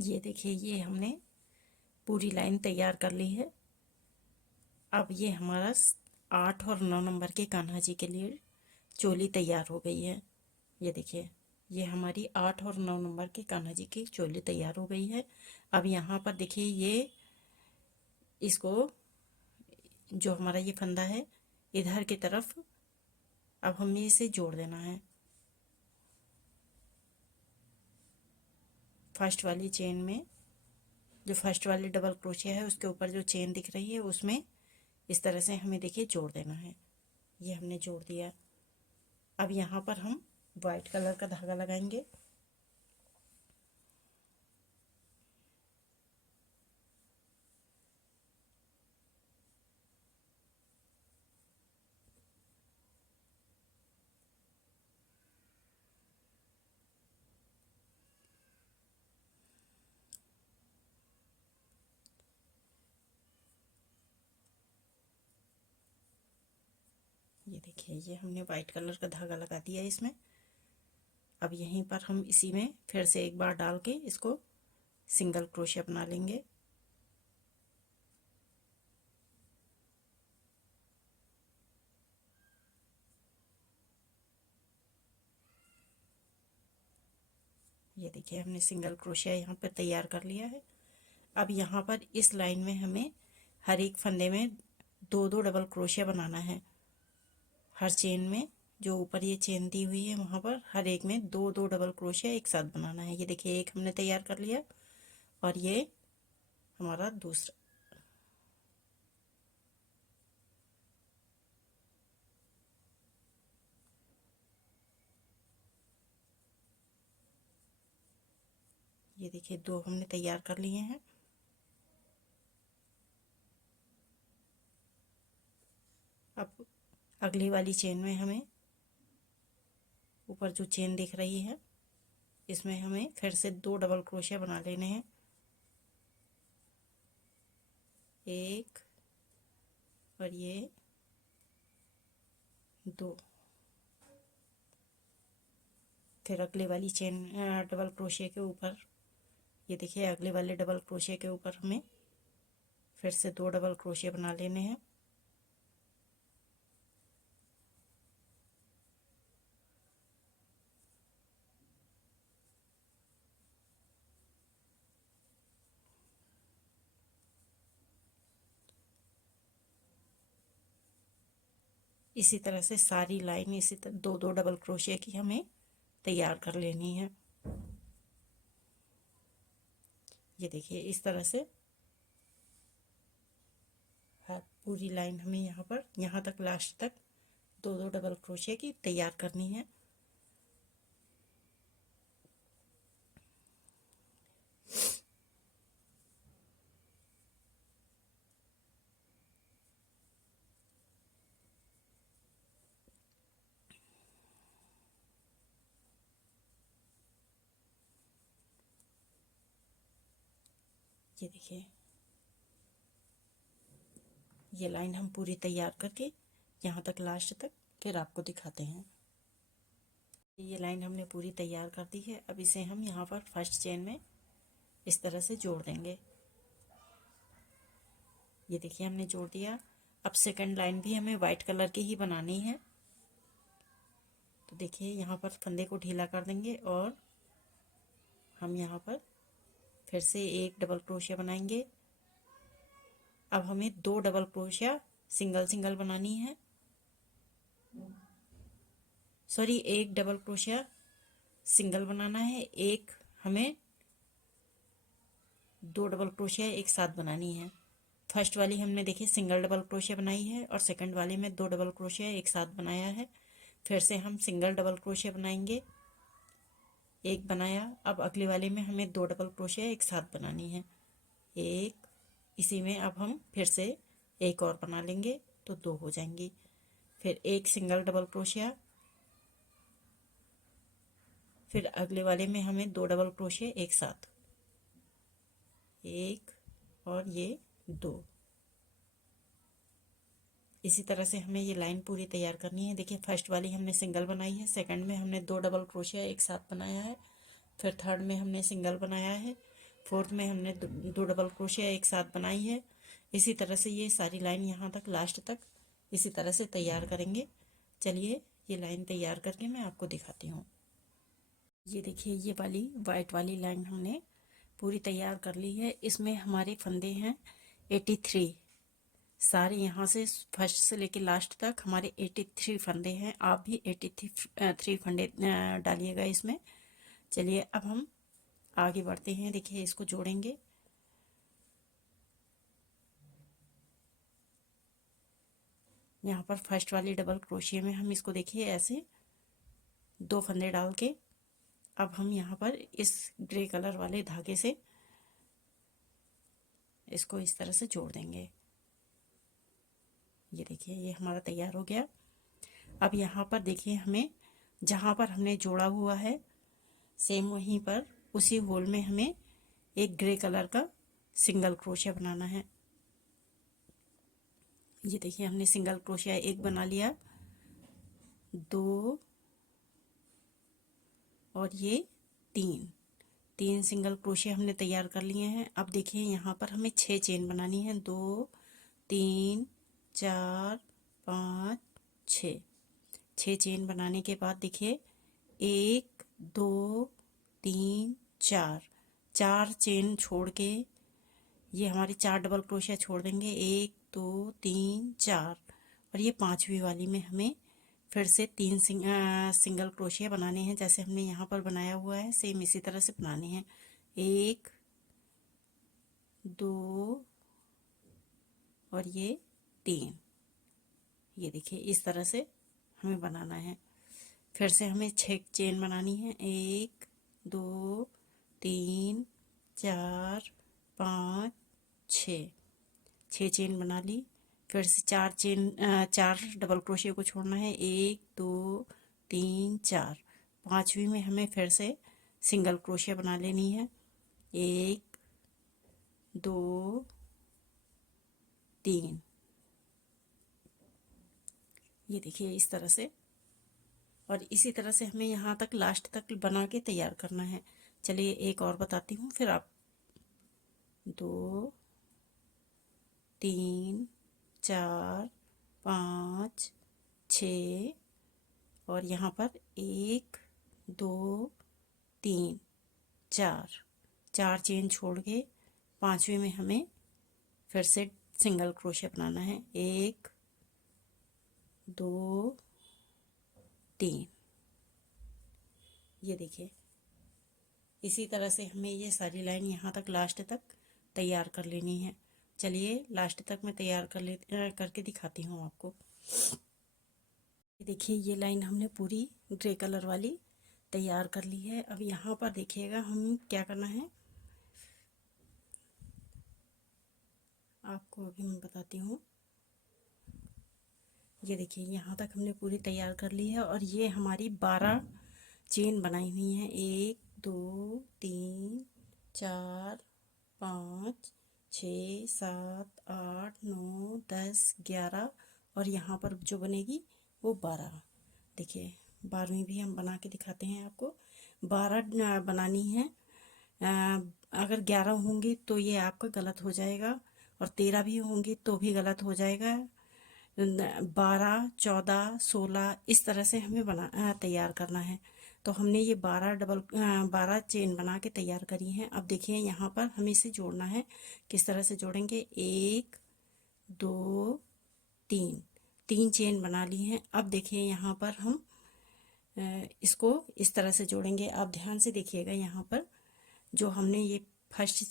ये देखिए, ये हमने पूरी लाइन तैयार कर ली है। अब ये हमारा 8 और 9 नंबर के कान्हा जी के लिए चोली तैयार हो गई है। ये देखिए, ये हमारी 8 और 9 नंबर के कान्हा जी की चोली तैयार हो गई है। अब यहाँ पर देखिए, ये इसको जो हमारा ये फंदा है इधर की तरफ अब हमें इसे जोड़ देना है। फर्स्ट वाली चेन में, जो फर्स्ट वाली डबल क्रोशिया है उसके ऊपर जो चेन दिख रही है उसमें इस तरह से हमें देखिए जोड़ देना है। ये हमने जोड़ दिया। अब यहाँ पर हम वाइट कलर का धागा लगाएंगे। ये देखिए, ये हमने वाइट कलर का धागा लगा दिया इसमें। अब यहीं पर हम इसी में फिर से एक बार डाल के इसको सिंगल क्रोशिया बना लेंगे। ये देखिए, हमने सिंगल क्रोशिया यहाँ पर तैयार कर लिया है। अब यहाँ पर इस लाइन में हमें हर एक फंदे में दो दो डबल क्रोशिया बनाना है। हर चेन में, जो ऊपर ये चेन दी हुई है वहाँ पर हर एक में दो दो डबल क्रोशिया एक साथ बनाना है। ये देखिए, एक हमने तैयार कर लिया और ये हमारा दूसरा। ये देखिए, दो हमने तैयार कर लिए हैं। अब अगली वाली चेन में हमें ऊपर जो चेन दिख रही है इसमें हमें फिर से दो डबल क्रोशिया बना लेने हैं। एक और ये दो। फिर अगले वाली चेन डबल क्रोशिया के ऊपर, ये देखिए अगले वाले डबल क्रोशिया के ऊपर हमें फिर से दो डबल क्रोशिया बना लेने हैं। इसी तरह से सारी लाइन इसी तरह दो दो डबल क्रोशिया की हमें तैयार कर लेनी है। ये देखिए, इस तरह से पूरी लाइन हमें यहाँ पर यहाँ तक लास्ट तक दो दो डबल क्रोशिया की तैयार करनी है। ये देखिए, ये लाइन हम पूरी तैयार करके यहाँ तक लास्ट तक फिर आपको दिखाते हैं। ये लाइन हमने पूरी तैयार कर दी है। अब इसे हम यहाँ पर फर्स्ट चेन में इस तरह से जोड़ देंगे। ये देखिए, हमने जोड़ दिया। अब सेकंड लाइन भी हमें वाइट कलर की ही बनानी है। तो देखिए, यहाँ पर फंदे को ढीला कर देंगे और हम यहाँ पर फिर से एक डबल क्रोशिया बनाएंगे। अब हमें दो डबल क्रोशिया सिंगल सिंगल बनानी है। सॉरी, एक डबल क्रोशिया सिंगल बनाना है, एक हमें दो डबल क्रोशिया एक साथ बनानी है। फर्स्ट वाली हमने देखिए सिंगल डबल क्रोशिया बनाई है और सेकंड वाली में दो डबल क्रोशिया एक साथ बनाया है। फिर से हम सिंगल डबल क्रोशिया बनाएंगे, एक बनाया। अब अगले वाले में हमें दो डबल क्रोशिया एक साथ बनानी है, एक। इसी में अब हम फिर से एक और बना लेंगे तो दो हो जाएंगी। फिर एक सिंगल डबल क्रोशिया, फिर अगले वाले में हमें दो डबल क्रोशिया एक साथ, एक और ये दो। इसी तरह से हमें ये लाइन पूरी तैयार करनी है। देखिए, फर्स्ट वाली हमने सिंगल बनाई है, सेकंड में हमने दो डबल क्रोशिया एक साथ बनाया है, फिर थर्ड में हमने सिंगल बनाया है, फोर्थ में हमने दो डबल क्रोशिया एक साथ बनाई है। इसी तरह से ये सारी लाइन यहाँ तक लास्ट तक इसी तरह से तैयार करेंगे। चलिए ये लाइन तैयार करके मैं आपको दिखाती हूँ। ये देखिए ये वाली वाइट वाली लाइन हमने पूरी तैयार कर ली है। इसमें हमारे फंदे हैं 83 सारे, यहाँ से फर्स्ट से लेके लास्ट तक हमारे 83 फंदे हैं। आप भी 83 फंदे डालिएगा इसमें। चलिए अब हम आगे बढ़ते हैं। देखिए इसको जोड़ेंगे। यहाँ पर फर्स्ट वाली डबल क्रोशिया में हम इसको देखिए ऐसे 2 फंदे डाल के अब हम यहाँ पर इस ग्रे कलर वाले धागे से इसको इस तरह से जोड़ देंगे। ये देखिए ये हमारा तैयार हो गया। अब यहाँ पर देखिए हमें जहाँ पर हमने जोड़ा हुआ है सेम वहीं पर उसी होल में हमें एक ग्रे कलर का सिंगल क्रोशिया बनाना है। ये देखिए हमने सिंगल क्रोशिया एक बना लिया, 2 और ये 3 सिंगल क्रोशिया हमने तैयार कर लिए हैं। अब देखिए यहाँ पर हमें 6 चेन बनानी है। 2 3 4 5 6 चेन बनाने के बाद देखिए 1 2 3 4 चेन छोड़ के ये हमारी 4 डबल क्रोशिया छोड़ देंगे। 1 2 3 4 और ये 5वीं वाली में हमें फिर से 3 सिंगल क्रोशिया बनाने हैं। जैसे हमने यहाँ पर बनाया हुआ है सेम इसी तरह से बनाने हैं। 1 2 और ये 3। ये देखिए इस तरह से हमें बनाना है। फिर से हमें 6 चेन बनानी है। 1 2 3 4 5 6 चेन बना ली। फिर से 4 डबल क्रोशिया को छोड़ना है। 1 2 3 4। 5वीं में हमें फिर से सिंगल क्रोशिया बना लेनी है। 1 2 3। ये देखिए इस तरह से और इसी तरह से हमें यहाँ तक लास्ट तक बना के तैयार करना है। चलिए एक और बताती हूँ फिर आप। 2 3 4 5 6 और यहाँ पर 1 2 3 4 चेन छोड़ के 5वीं में हमें फिर से सिंगल क्रोशिया बनाना है। 1 2 3। ये देखिए इसी तरह से हमें ये सारी लाइन यहाँ तक लास्ट तक तैयार कर लेनी है। चलिए लास्ट तक मैं तैयार करके दिखाती हूँ आपको। देखिए ये लाइन हमने पूरी ग्रे कलर वाली तैयार कर ली है। अब यहाँ पर देखिएगा हम क्या करना है आपको अभी मैं बताती हूँ। ये देखिए यहाँ तक हमने पूरी तैयार कर ली है और ये हमारी 12 चेन बनाई हुई है। 1 2 3 4 5 6 7 8 9 10 11 और यहाँ पर जो बनेगी वो 12। देखिए 12वीं भी हम बना के दिखाते हैं आपको। 12 बनानी है। अगर 11 होंगी तो ये आपका गलत हो जाएगा और 13 भी होंगी तो भी गलत हो जाएगा। 12 14 16 इस तरह से हमें तैयार करना है। तो हमने ये 12 चेन बना के तैयार करी हैं। अब देखिए यहाँ पर हमें इसे जोड़ना है। किस तरह से जोड़ेंगे? 1 2 3 चेन बना ली हैं। अब देखिए यहाँ पर हम इसको इस तरह से जोड़ेंगे। आप ध्यान से देखिएगा यहाँ पर जो हमने ये फर्स्ट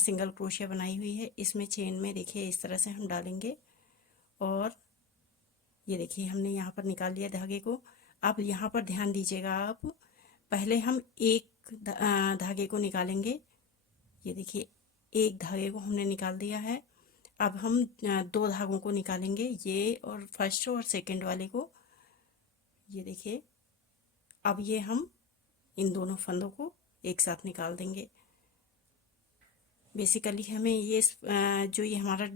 सिंगल क्रोशिया बनाई हुई है इसमें चेन में देखिए इस तरह से हम डालेंगे और ये देखिए हमने यहाँ पर निकाल लिया धागे को। अब यहाँ पर ध्यान दीजिएगा आप, पहले हम एक धागे को निकालेंगे। ये देखिए एक धागे को हमने निकाल दिया है। अब हम 2 धागों को निकालेंगे, ये और फर्स्ट और सेकंड वाले को। ये देखिए अब ये हम इन दोनों फंदों को एक साथ निकाल देंगे। बेसिकली हमें ये जो ये हमारा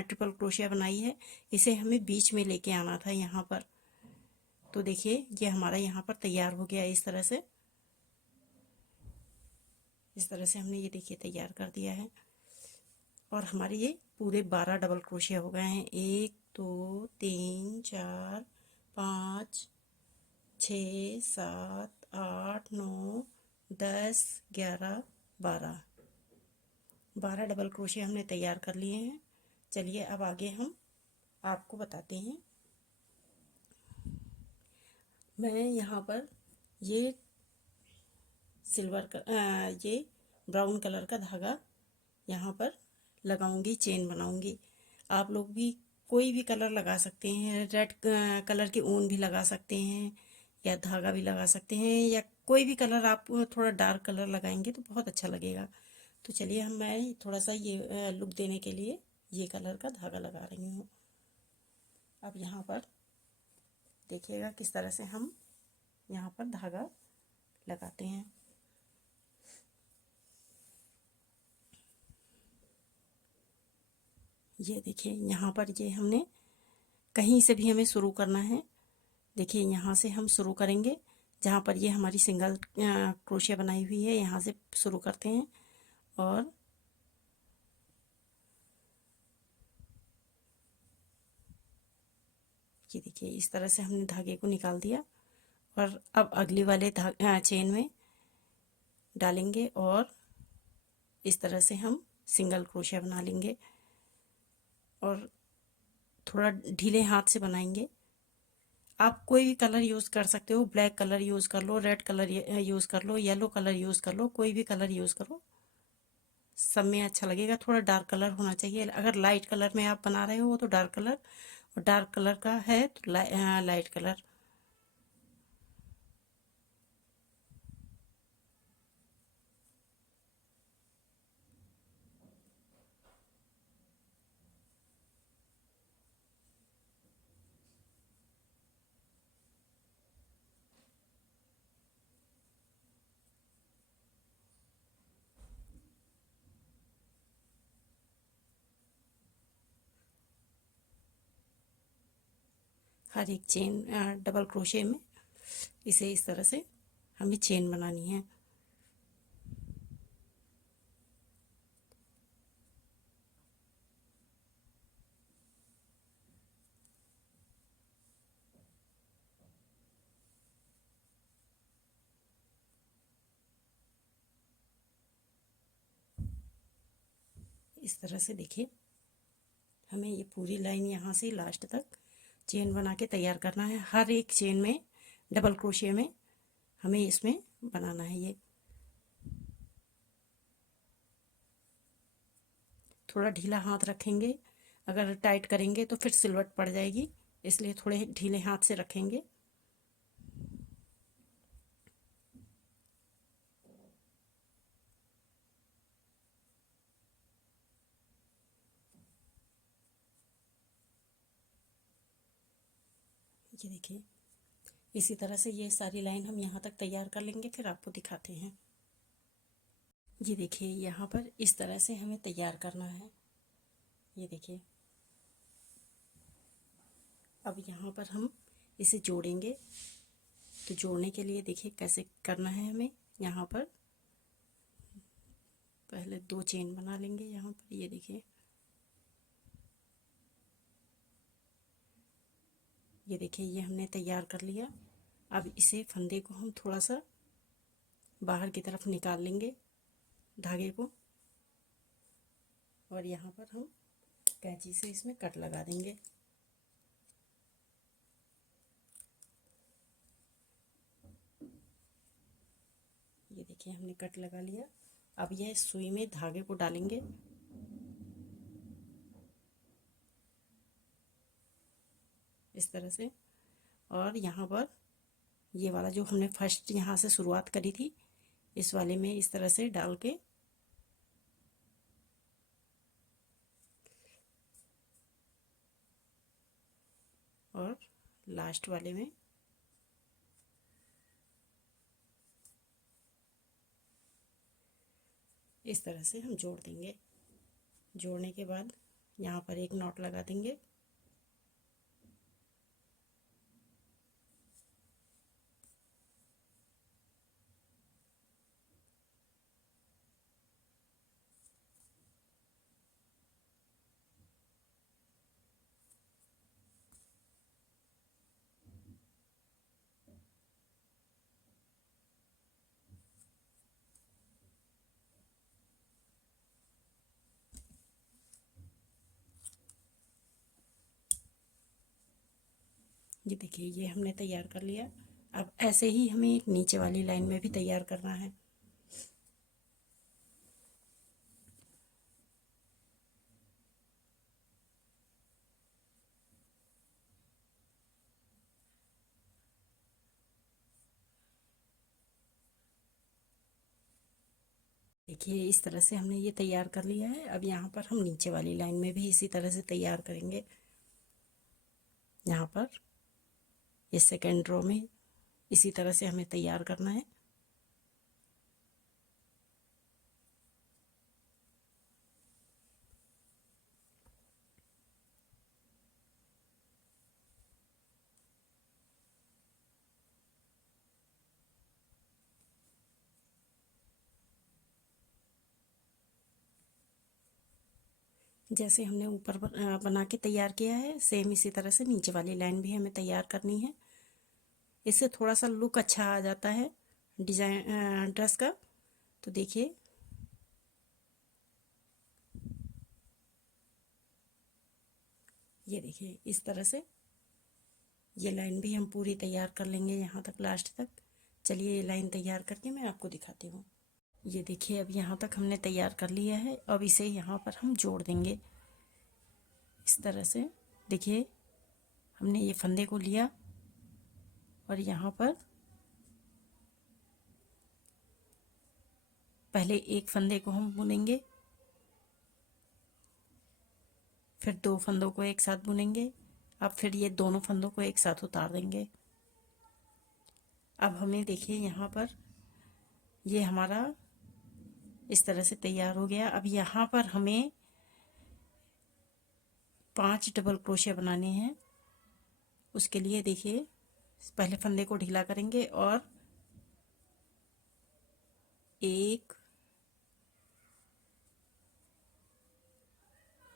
ट्रिपल क्रोशिया बनाई है इसे हमें बीच में लेके आना था यहाँ पर। तो देखिए ये हमारा यहाँ पर तैयार हो गया इस तरह से। इस तरह से हमने ये देखिए तैयार कर दिया है। और हमारे ये पूरे 12 डबल क्रोशिया हो गए हैं। 1 2 3 4 5 6 7 8 9 10 11 12 12 डबल क्रोशिया हमने तैयार कर लिए हैं। चलिए अब आगे हम आपको बताते हैं। मैं यहाँ पर ये ये ब्राउन कलर का धागा यहाँ पर लगाऊंगी, चेन बनाऊंगी। आप लोग भी कोई भी कलर लगा सकते हैं, रेड कलर की ऊन भी लगा सकते हैं, या धागा भी लगा सकते हैं, या कोई भी कलर आप थोड़ा डार्क कलर लगाएंगे तो बहुत अच्छा लगेगा। तो चलिए मैं थोड़ा सा ये लुक देने के लिए ये कलर का धागा लगा रही हूँ। अब यहाँ पर देखिएगा किस तरह से हम यहाँ पर धागा लगाते हैं। ये देखिए यहाँ पर ये हमने कहीं से भी हमें शुरू करना है। देखिए यहाँ से हम शुरू करेंगे, जहाँ पर ये हमारी सिंगल क्रोशिया बनाई हुई है यहाँ से शुरू करते हैं। और ये देखिए इस तरह से हमने धागे को निकाल दिया। और अब अगले वाले चेन में डालेंगे और इस तरह से हम सिंगल क्रोशिया बना लेंगे। और थोड़ा ढीले हाथ से बनाएंगे। आप कोई भी कलर यूज़ कर सकते हो, ब्लैक कलर यूज़ कर लो, रेड कलर यूज़ कर लो, येलो कलर यूज़ कर लो, कोई भी कलर यूज़ करो, सब में अच्छा लगेगा। थोड़ा डार्क कलर होना चाहिए। अगर लाइट कलर में आप बना रहे हो तो डार्क कलर, और डार्क कलर का है तो लाइट कलर। हर एक चेन डबल क्रोशे में इसे इस तरह से हमें चेन बनानी है। इस तरह से देखिए हमें ये पूरी लाइन यहाँ से लास्ट तक चेन बना के तैयार करना है। हर एक चेन में डबल क्रोशिया में हमें इसमें बनाना है। ये थोड़ा ढीला हाथ रखेंगे, अगर टाइट करेंगे तो फिर सिलवट पड़ जाएगी, इसलिए थोड़े ढीले हाथ से रखेंगे। ये देखिए इसी तरह से ये सारी लाइन हम यहाँ तक तैयार कर लेंगे, फिर आपको दिखाते हैं। ये देखिए यहाँ पर इस तरह से हमें तैयार करना है। ये देखिए अब यहाँ पर हम इसे जोड़ेंगे। तो जोड़ने के लिए देखिए कैसे करना है हमें। यहाँ पर पहले 2 चेन बना लेंगे। यहाँ पर ये देखिए, ये देखिए ये हमने तैयार कर लिया। अब इसे फंदे को हम थोड़ा सा बाहर की तरफ निकाल लेंगे धागे को, और यहाँ पर हम कैंची से इसमें कट लगा देंगे। ये देखिए हमने कट लगा लिया। अब यह सुई में धागे को डालेंगे। इस तरह से, और यहाँ पर ये वाला जो हमने फर्स्ट यहाँ से शुरुआत करी थी, इस वाले में इस तरह से डाल के और लास्ट वाले में इस तरह से हम जोड़ देंगे। जोड़ने के बाद यहाँ पर एक नॉट लगा देंगे। ये देखिए ये हमने तैयार कर लिया। अब ऐसे ही हमें एक नीचे वाली लाइन में भी तैयार करना है। देखिए इस तरह से हमने ये तैयार कर लिया है। अब यहाँ पर हम नीचे वाली लाइन में भी इसी तरह से तैयार करेंगे। यहाँ पर ये सेकेंड रो में इसी तरह से हमें तैयार करना है। जैसे हमने ऊपर बना के तैयार किया है, सेम इसी तरह से नीचे वाली लाइन भी हमें तैयार करनी है। इससे थोड़ा सा लुक अच्छा आ जाता है डिजाइन ड्रेस का। तो देखिए ये देखिए इस तरह से ये लाइन भी हम पूरी तैयार कर लेंगे यहाँ तक, लास्ट तक। चलिए ये लाइन तैयार करके मैं आपको दिखाती हूँ। ये देखिए अब यहाँ तक हमने तैयार कर लिया है। अब इसे यहाँ पर हम जोड़ देंगे इस तरह से। देखिए हमने ये फंदे को लिया और यहाँ पर पहले एक फंदे को हम बुनेंगे, फिर दो फंदों को एक साथ बुनेंगे। अब फिर ये दोनों फंदों को एक साथ उतार देंगे। अब हमें देखिए यहाँ पर ये हमारा इस तरह से तैयार हो गया। अब यहाँ पर हमें 5 डबल क्रोशे बनाने हैं। उसके लिए देखिए पहले फंदे को ढीला करेंगे और 1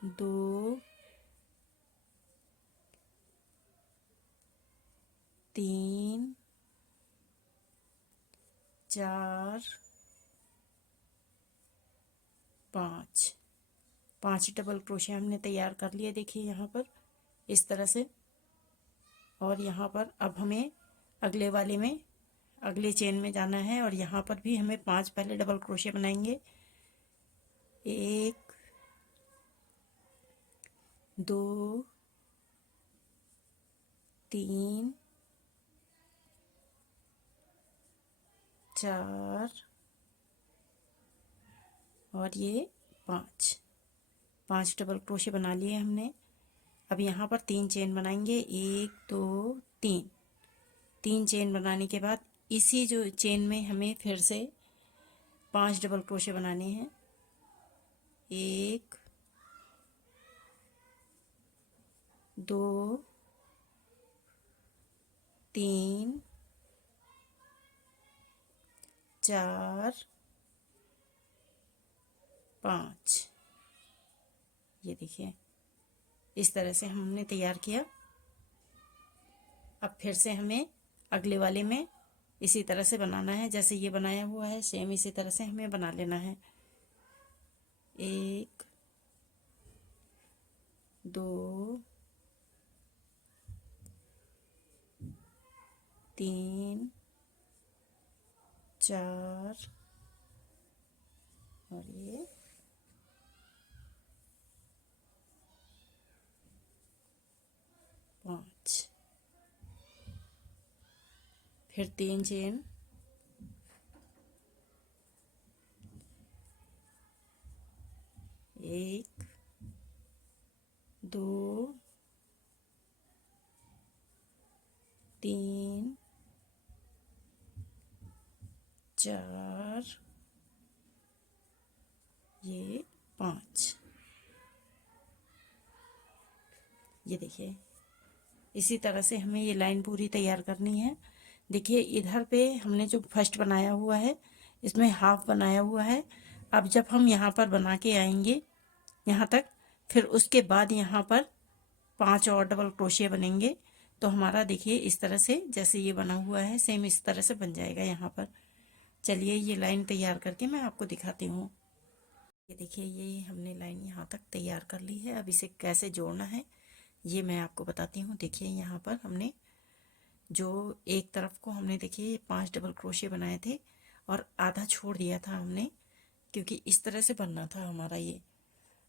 2 3 4 5 डबल क्रोशे हमने तैयार कर लिए। देखिए यहाँ पर इस तरह से। और यहाँ पर अब हमें अगले वाले में अगले चेन में जाना है और यहाँ पर भी हमें 5 पहले डबल क्रोशे बनाएंगे। 1 2 3 4 और ये 5 डबल क्रोशे बना लिए हमने। अब यहाँ पर 3 चेन बनाएंगे। 1 2 3 चेन बनाने के बाद इसी जो चेन में हमें फिर से 5 डबल क्रोशे बनाने हैं। 1 2 3 4 5। ये देखिए इस तरह से हमने तैयार किया। अब फिर से हमें अगले वाले में इसी तरह से बनाना है। जैसे ये बनाया हुआ है सेम इसी तरह से हमें बना लेना है। 1 2 3 4 और ये 5। फिर 3 चेन। 1 2 3 4 ये 5। ये देखिए इसी तरह से हमें ये लाइन पूरी तैयार करनी है। देखिए इधर पे हमने जो फर्स्ट बनाया हुआ है इसमें हाफ बनाया हुआ है। अब जब हम यहाँ पर बना के आएंगे यहाँ तक, फिर उसके बाद यहाँ पर 5 और डबल क्रोशिया बनेंगे। तो हमारा देखिए इस तरह से जैसे ये बना हुआ है सेम इस तरह से बन जाएगा यहाँ पर। चलिए ये लाइन तैयार करके मैं आपको दिखाती हूँ। ये देखिए ये हमने लाइन यहाँ तक तैयार कर ली है। अब इसे कैसे जोड़ना है ये मैं आपको बताती हूँ। देखिए यहाँ पर हमने जो एक तरफ को हमने देखिए 5 डबल क्रोशे बनाए थे और आधा छोड़ दिया था हमने, क्योंकि इस तरह से बनना था हमारा ये।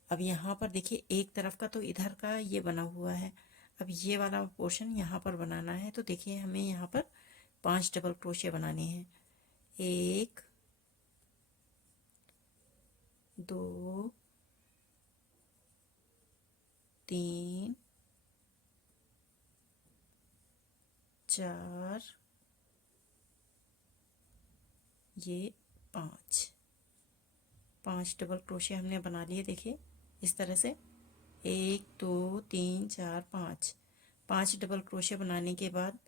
अब यहाँ पर देखिए एक तरफ का तो इधर का ये बना हुआ है, अब ये वाला पोर्शन यहाँ पर बनाना है। तो देखिए हमें यहाँ पर 5 डबल क्रोशे बनाने हैं। 1 2 3 4, ये 5 डबल क्रोशे हमने बना लिए। देखिए इस तरह से 1 2 3 4 5 डबल क्रोशे बनाने के बाद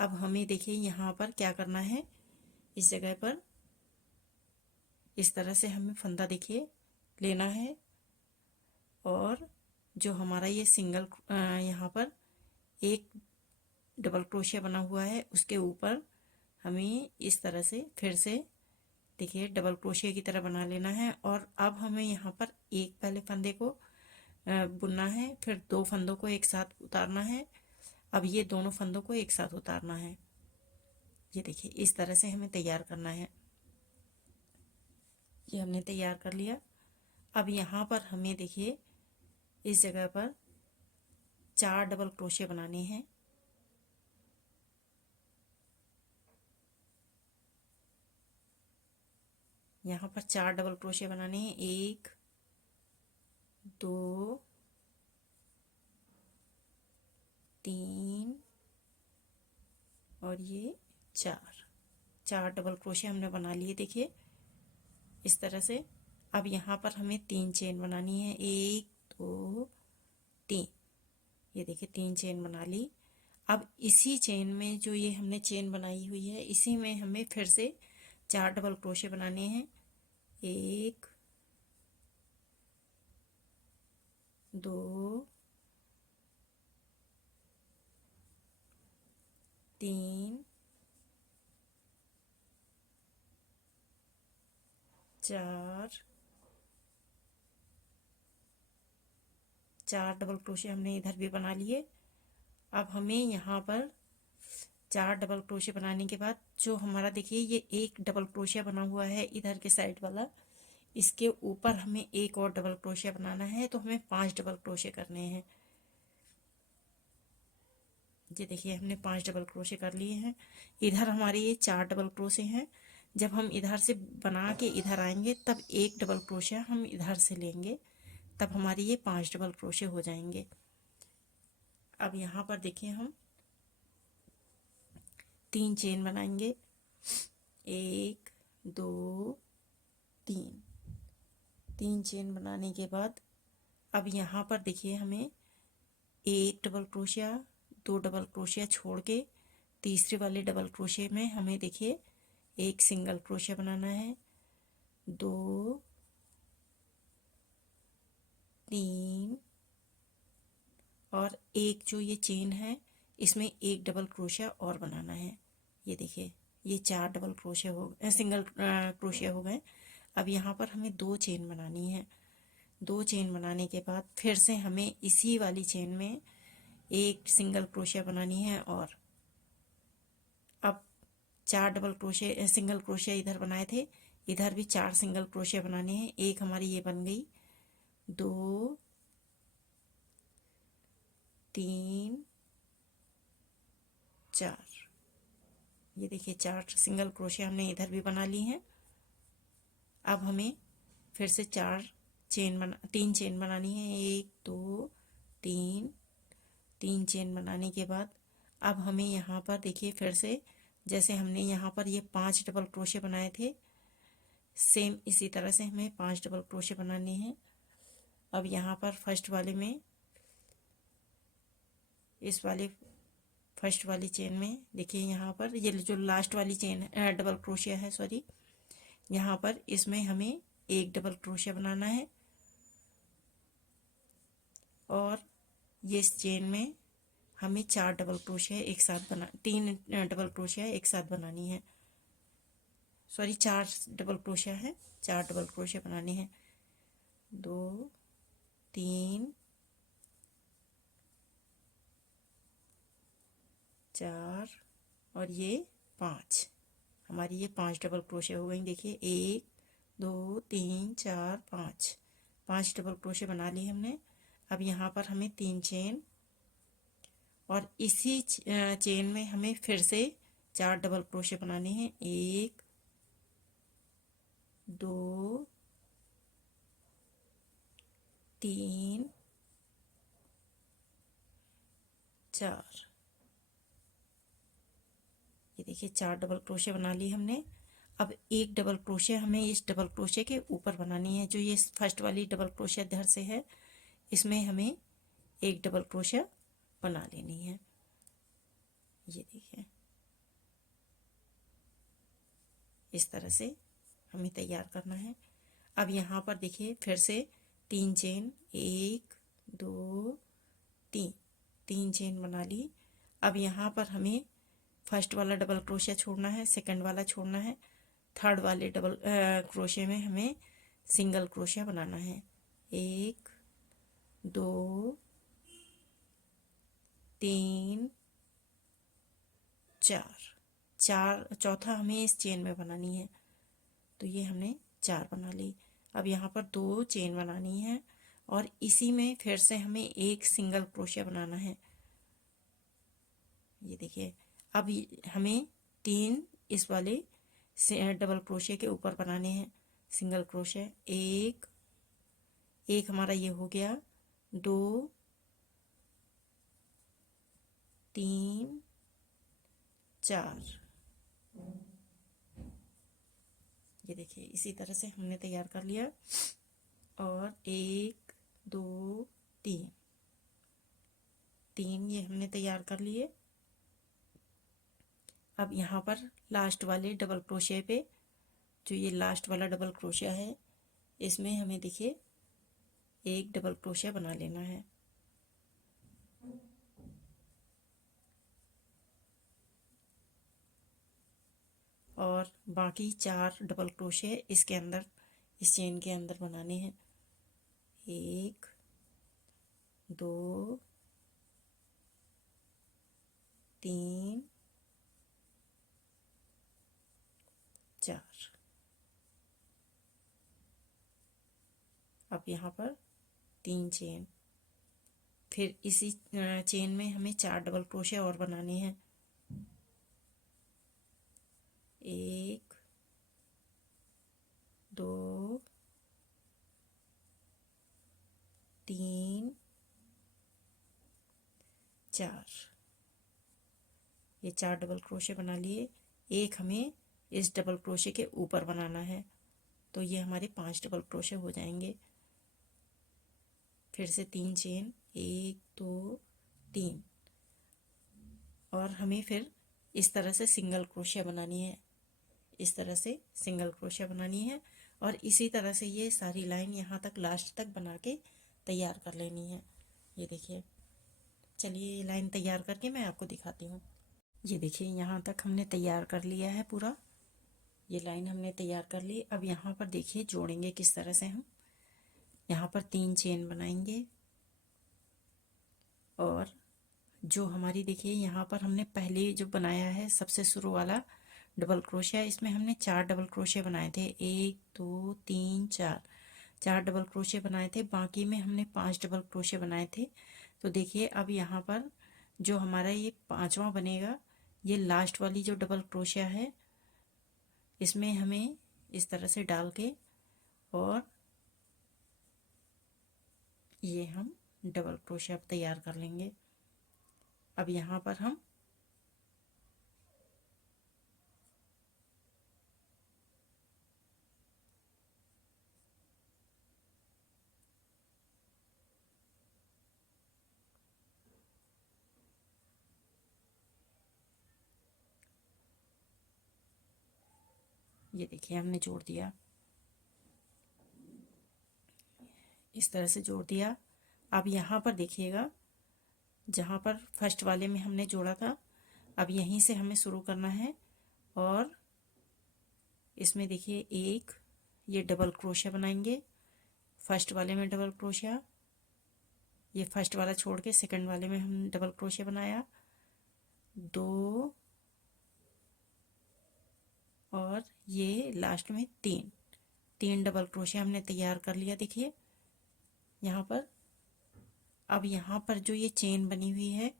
अब हमें देखिए यहाँ पर क्या करना है। इस जगह पर इस तरह से हमें फंदा देखिए लेना है, और जो हमारा ये सिंगल यहाँ पर एक डबल क्रोशिया बना हुआ है उसके ऊपर हमें इस तरह से फिर से देखिए डबल क्रोशिया की तरह बना लेना है। और अब हमें यहाँ पर एक पहले फंदे को बुनना है, फिर 2 फंदों को एक साथ उतारना है। अब ये दोनों फंदों को एक साथ उतारना है। ये देखिए इस तरह से हमें तैयार करना है। ये हमने तैयार कर लिया। अब यहाँ पर हमें देखिए इस जगह पर 4 डबल क्रोशे बनाने हैं। यहाँ पर 4 डबल क्रोशे बनाने हैं। 1 2 3 और ये 4 डबल क्रोशे हमने बना लिए। देखिए इस तरह से। अब यहाँ पर हमें 3 चेन बनानी है। 1 2 3, ये देखिए 3 चेन बना ली। अब इसी चेन में जो ये हमने चेन बनाई हुई है इसी में हमें फिर से 4 डबल क्रोशे बनाने हैं। 1 2 3 4 डबल क्रोशे हमने इधर भी बना लिए। अब हमें यहाँ पर 4 डबल क्रोशे बनाने के बाद जो हमारा देखिए ये एक डबल क्रोशिया बना हुआ है इधर के साइड वाला, इसके ऊपर हमें एक और डबल क्रोशिया बनाना है। तो हमें 5 डबल क्रोशे करने हैं। ये देखिए हमने 5 डबल क्रोशे कर लिए हैं। इधर हमारे ये 4 डबल क्रोशे हैं। जब हम इधर से बना के इधर आएंगे तब एक डबल क्रोशिया हम इधर से लेंगे, तब हमारी ये 5 डबल क्रोशे हो जाएंगे। अब यहाँ पर देखिए हम 3 चेन बनाएंगे। 1 2 3 चेन बनाने के बाद अब यहाँ पर देखिए हमें एक डबल क्रोशिया 2 डबल क्रोशिया छोड़ के तीसरे वाले डबल क्रोशिया में हमें देखिए एक सिंगल क्रोशिया बनाना है। 2 3 और एक जो ये चेन है इसमें एक डबल क्रोशिया और बनाना है। ये देखिए ये 4 डबल क्रोशिया हो गए, सिंगल क्रोशिया हो गए। अब यहाँ पर हमें 2 चेन बनानी है। 2 चेन बनाने के बाद फिर से हमें इसी वाली चेन में एक सिंगल क्रोशिया बनानी है। और अब 4 डबल क्रोशिया सिंगल क्रोशिया इधर बनाए थे, इधर भी 4 सिंगल क्रोशिया बनाने हैं। एक हमारी ये बन गई। 2 3 4, ये देखिए 4 सिंगल क्रोशिया हमने इधर भी बना ली हैं। अब हमें फिर से 3 चेन बनानी है। 1 2 3 चेन बनाने के बाद अब हमें यहाँ पर देखिए फिर से जैसे हमने यहाँ पर ये 5 डबल क्रोशे बनाए थे, सेम इसी तरह से हमें 5 डबल क्रोशे बनाने हैं। अब यहाँ पर फर्स्ट वाले में इस वाले फर्स्ट वाली चेन में देखिए यहाँ पर ये जो लास्ट वाली चेन है डबल क्रोशिया है, सॉरी, यहाँ पर इसमें हमें एक डबल क्रोशिया बनाना है। और ये इस चेन में हमें 4 डबल क्रोशिया एक साथ 3 डबल क्रोशिया एक साथ बनानी है। सॉरी 4 डबल क्रोशिया है, 4 डबल क्रोशिया बनाने हैं। 2 3 4 और ये 5, हमारी ये 5 डबल क्रोशे हो गई। देखिए 1 2 3 4 5, 5 डबल क्रोशे बना ली हमने। अब यहाँ पर हमें 3 चेन और इसी चेन में हमें फिर से 4 डबल क्रोशे बनाने हैं। 1 2 3 4, ये देखिए 4 डबल क्रोशे बना ली हमने। अब एक डबल क्रोशे हमें इस डबल क्रोशे के ऊपर बनानी है। जो ये फर्स्ट वाली डबल क्रोशे इधर से है, इसमें हमें एक डबल क्रोशा बना लेनी है। ये देखिए इस तरह से हमें तैयार करना है। अब यहाँ पर देखिए फिर से 3 चेन, 1 2 3, 3 चेन बना ली। अब यहाँ पर हमें फर्स्ट वाला डबल क्रोशिया छोड़ना है, सेकंड वाला छोड़ना है, थर्ड वाले डबल क्रोशिया में हमें सिंगल क्रोशिया बनाना है। 1 2 3 4, चौथा हमें इस चेन में बनानी है। तो ये हमने 4 बना ली। अब यहाँ पर 2 चेन बनानी है और इसी में फिर से हमें एक सिंगल क्रोशिया बनाना है। ये देखिए अब हमें 3 इस वाले डबल क्रोशिया के ऊपर बनाने हैं सिंगल क्रोशिया। एक हमारा ये हो गया, 2 3 4, ये देखिए इसी तरह से हमने तैयार कर लिया। और 1 2 3, 3 ये हमने तैयार कर लिए। अब यहाँ पर लास्ट वाले डबल क्रोशिया पे, जो ये लास्ट वाला डबल क्रोशिया है, इसमें हमें देखिए एक डबल क्रोशिया बना लेना है। और बाकी 4 डबल क्रोशिया इसके अंदर, इस चेन के अंदर बनाने हैं। 1 2 3 4। अब यहाँ पर 3 चेन, फिर इसी चेन में हमें 4 डबल क्रोशिया और बनाने हैं। 1 2 3 4, ये 4 डबल क्रोशिया बना लिए। एक हमें इस डबल क्रोशिया के ऊपर बनाना है, तो ये हमारे 5 डबल क्रोशिया हो जाएंगे। फिर से 3 चेन, 1 2 3, और हमें फिर इस तरह से सिंगल क्रोशिया बनानी है। इस तरह से सिंगल क्रोशिया बनानी है और इसी तरह से ये सारी लाइन यहाँ तक लास्ट तक बना के तैयार कर लेनी है। ये देखिए, चलिए ये लाइन तैयार करके मैं आपको दिखाती हूँ। ये देखिए यहाँ तक हमने तैयार कर लिया है पूरा, ये लाइन हमने तैयार कर ली। अब यहाँ पर देखिए जोड़ेंगे किस तरह से। हम यहाँ पर 3 चेन बनाएंगे और जो हमारी देखिए यहाँ पर हमने पहले जो बनाया है सबसे शुरू वाला डबल क्रोशिया, इसमें हमने 4 डबल क्रोशिया बनाए थे। 1 2 3 4, 4 डबल क्रोशिया बनाए थे। बाकी में हमने 5 डबल क्रोशिया बनाए थे। तो देखिए अब यहाँ पर जो हमारा ये 5वां बनेगा, ये लास्ट वाली जो डबल क्रोशिया है, इसमें हमें इस तरह से डाल के और ये हम डबल क्रोशिया तैयार कर लेंगे। अब यहाँ पर हम ये देखिए हमने जोड़ दिया, इस तरह से जोड़ दिया। अब यहाँ पर देखिएगा जहाँ पर फर्स्ट वाले में हमने जोड़ा था, अब यहीं से हमें शुरू करना है और इसमें देखिए एक ये डबल क्रोशिया बनाएंगे। फर्स्ट वाले में डबल क्रोशिया, ये फर्स्ट वाला छोड़ के सेकंड वाले में हम डबल क्रोशिया बनाया। 2 और ये लास्ट में 3 डबल क्रोशिया हमने तैयार कर लिया। देखिए यहाँ पर। अब यहाँ पर जो ये चेन बनी हुई है,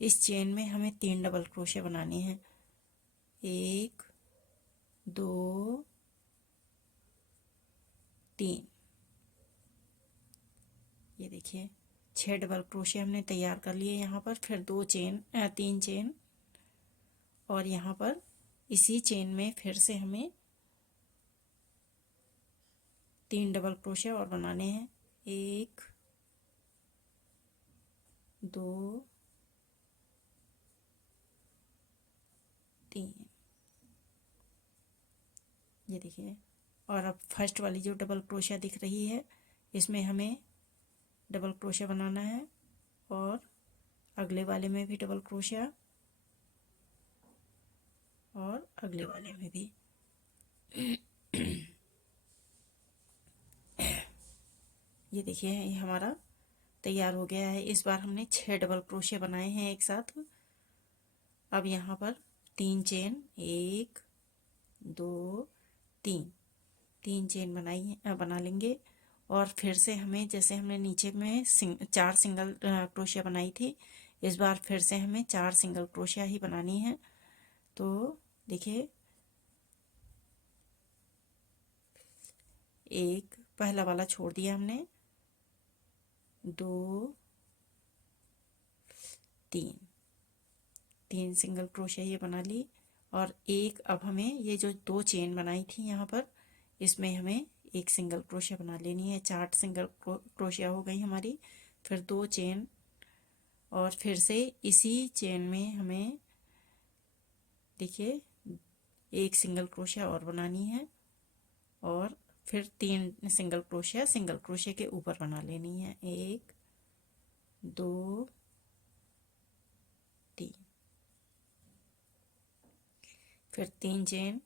इस चेन में हमें 3 डबल क्रोशिया बनाने हैं। 1 2 3। ये देखिए 6 डबल क्रोशिया हमने तैयार कर लिए यहाँ पर। फिर 3 चेन और यहाँ पर इसी चेन में फिर से हमें 3 डबल क्रोशिया और बनाने हैं। 1 2 3। ये देखिए। और अब फर्स्ट वाली जो डबल क्रोशिया दिख रही है, इसमें हमें डबल क्रोशिया बनाना है और अगले वाले में भी डबल क्रोशिया और अगले वाले में भी। ये देखिए ये हमारा तैयार हो गया है। इस बार हमने 6 डबल क्रोशिया बनाए हैं एक साथ। अब यहाँ पर 3 चेन, 1 2 3 चेन बना लेंगे। और फिर से हमें, जैसे हमने नीचे में 4 सिंगल क्रोशिया बनाई थी, इस बार फिर से हमें 4 सिंगल क्रोशिया ही बनानी है। तो देखिए, एक पहला वाला छोड़ दिया हमने, 2 3 सिंगल क्रोशिया ये बना ली। और एक, अब हमें ये जो 2 चेन बनाई थी यहाँ पर, इसमें हमें एक सिंगल क्रोशिया बना लेनी है। 4 सिंगल क्रोशिया हो गई हमारी। फिर 2 चेन और फिर से इसी चेन में हमें देखिए एक सिंगल क्रोशिया और बनानी है। और फिर 3 सिंगल क्रोशिया के ऊपर बना लेनी है। 1 2 3। फिर 3 चेन।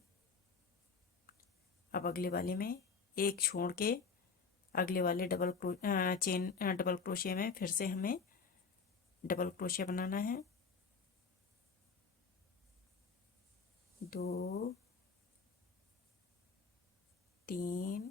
अब अगले वाले में एक छोड़ के अगले वाले डबल क्रोशिया में फिर से हमें डबल क्रोशिया बनाना है। 2 3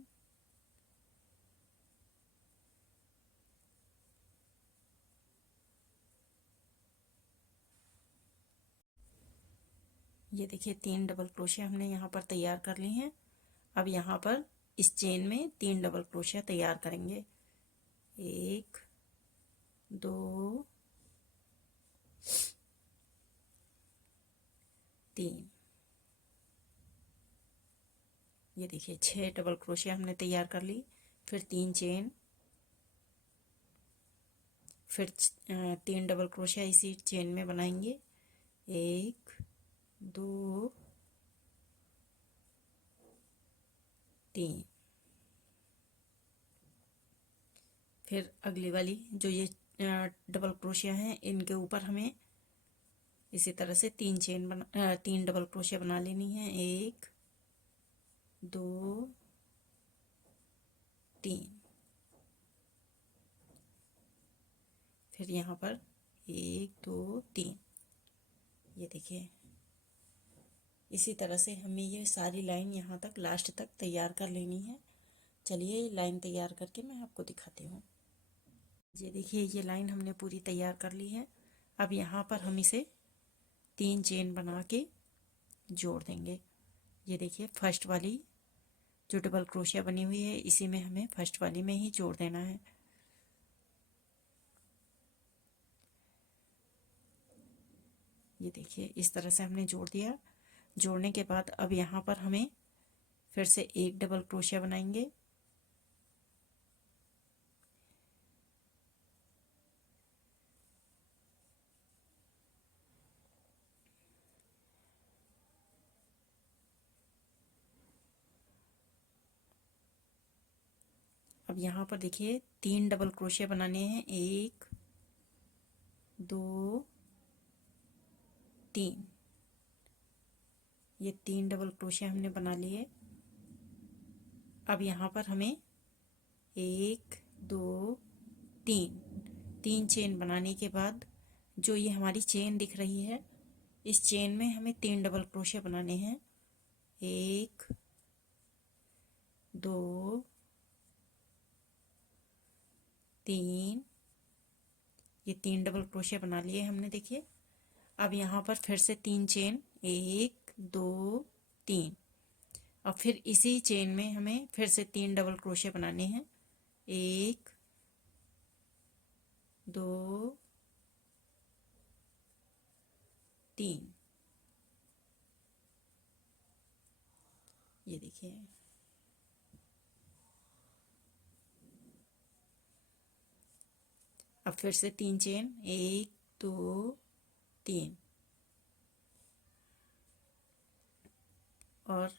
ये देखिए 3 डबल क्रोशिया हमने यहाँ पर तैयार कर ली हैं। अब यहाँ पर इस चेन में 3 डबल क्रोशिया तैयार करेंगे। 1 2 3। ये देखिए 6 डबल क्रोशिया हमने तैयार कर ली। फिर 3 चेन, फिर 3 डबल क्रोशिया इसी चेन में बनाएंगे। 1 2 3। फिर अगली वाली जो ये डबल क्रोशिया हैं, इनके ऊपर हमें इसी तरह से 3 डबल क्रोशिया बना लेनी है। 1 2 3। फिर यहाँ पर 1 2 3। ये देखिए इसी तरह से हमें ये सारी लाइन यहाँ तक लास्ट तक तैयार कर लेनी है। चलिए लाइन तैयार करके मैं आपको दिखाती हूँ। ये देखिए ये लाइन हमने पूरी तैयार कर ली है। अब यहाँ पर हम इसे 3 चेन बना के जोड़ देंगे। ये देखिए फर्स्ट वाली जो डबल क्रोशिया बनी हुई है, इसी में हमें फर्स्ट वाली में ही जोड़ देना है। ये देखिए इस तरह से हमने जोड़ दिया। जोड़ने के बाद अब यहाँ पर हमें फिर से एक डबल क्रोशिया बनाएंगे। अब यहाँ पर देखिए 3 डबल क्रोशिया बनाने हैं। 1 2 3। ये 3 डबल क्रोशिया हमने बना लिए। अब यहाँ पर हमें 1 2 3 चेन बनाने के बाद जो ये हमारी चेन दिख रही है, इस चेन में हमें 3 डबल क्रोशिया बनाने हैं। 1 2 3, ये 3 डबल क्रोशिया बना लिए हमने। देखिए अब यहाँ पर फिर से 3 चेन, 1 2 3। अब फिर इसी चेन में हमें फिर से 3 डबल क्रोशिया बनाने हैं। 1 2 3, ये देखिए। अब फिर से 3 चेन, 1 2 3, और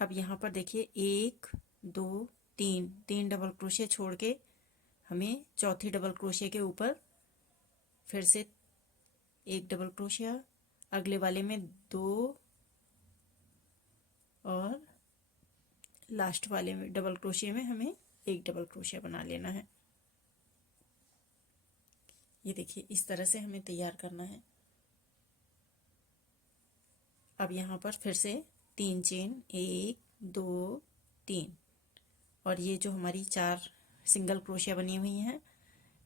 अब यहाँ पर देखिए 1 2 3, 3 डबल क्रोशिया छोड़ के हमें चौथी डबल क्रोशिया के ऊपर फिर से 1 डबल क्रोशिया, अगले वाले में 2, और लास्ट वाले में डबल क्रोशिया में हमें 1 डबल क्रोशिया बना लेना है। ये देखिए इस तरह से हमें तैयार करना है। अब यहाँ पर फिर से 3 चेन, 1 2 3, और ये जो हमारी 4 सिंगल क्रोशिया बनी हुई हैं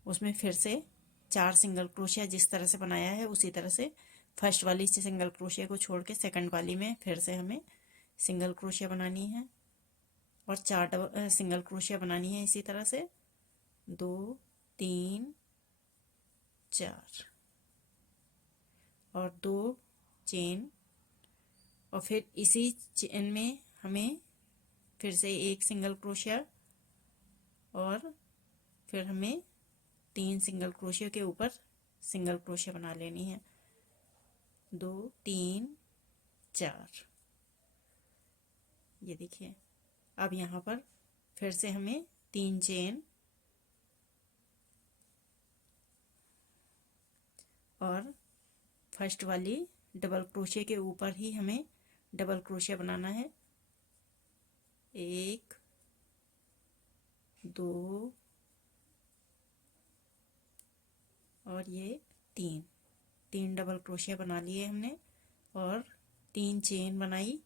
उसमें फिर से 4 सिंगल क्रोशिया जिस तरह से बनाया है उसी तरह से फर्स्ट वाली से सिंगल क्रोशिया को छोड़ के सेकंड वाली में फिर से हमें सिंगल क्रोशिया बनानी है, और 4 डबल सिंगल क्रोशिया बनानी है इसी तरह से। 2 3 4, और 2 चेन, और फिर इसी चेन में हमें फिर से 1 सिंगल क्रोशिया, और फिर हमें 3 सिंगल क्रोशिया के ऊपर सिंगल क्रोशिया बना लेनी है। 2 3 4, ये देखिए। अब यहाँ पर फिर से हमें 3 चेन, और फर्स्ट वाली डबल क्रोशिया के ऊपर ही हमें डबल क्रोशिया बनाना है। 1 2, और ये 3 डबल क्रोशिया बना लिए हमने, और 3 चेन बनाई,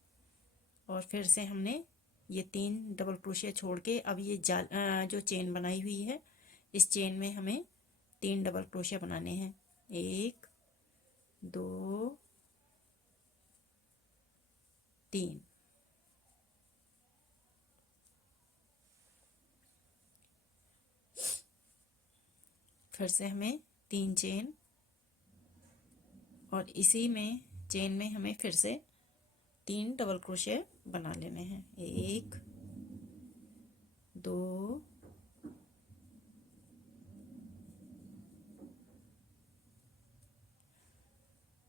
और फिर से हमने ये 3 डबल क्रोशिया छोड़ के अब ये जो चेन बनाई हुई है इस चेन में हमें 3 डबल क्रोशिया बनाने हैं। 1 2 3, फिर से हमें 3 चेन, और इसी में चेन में हमें फिर से 3 डबल क्रोशिया बना लेने हैं। 1 2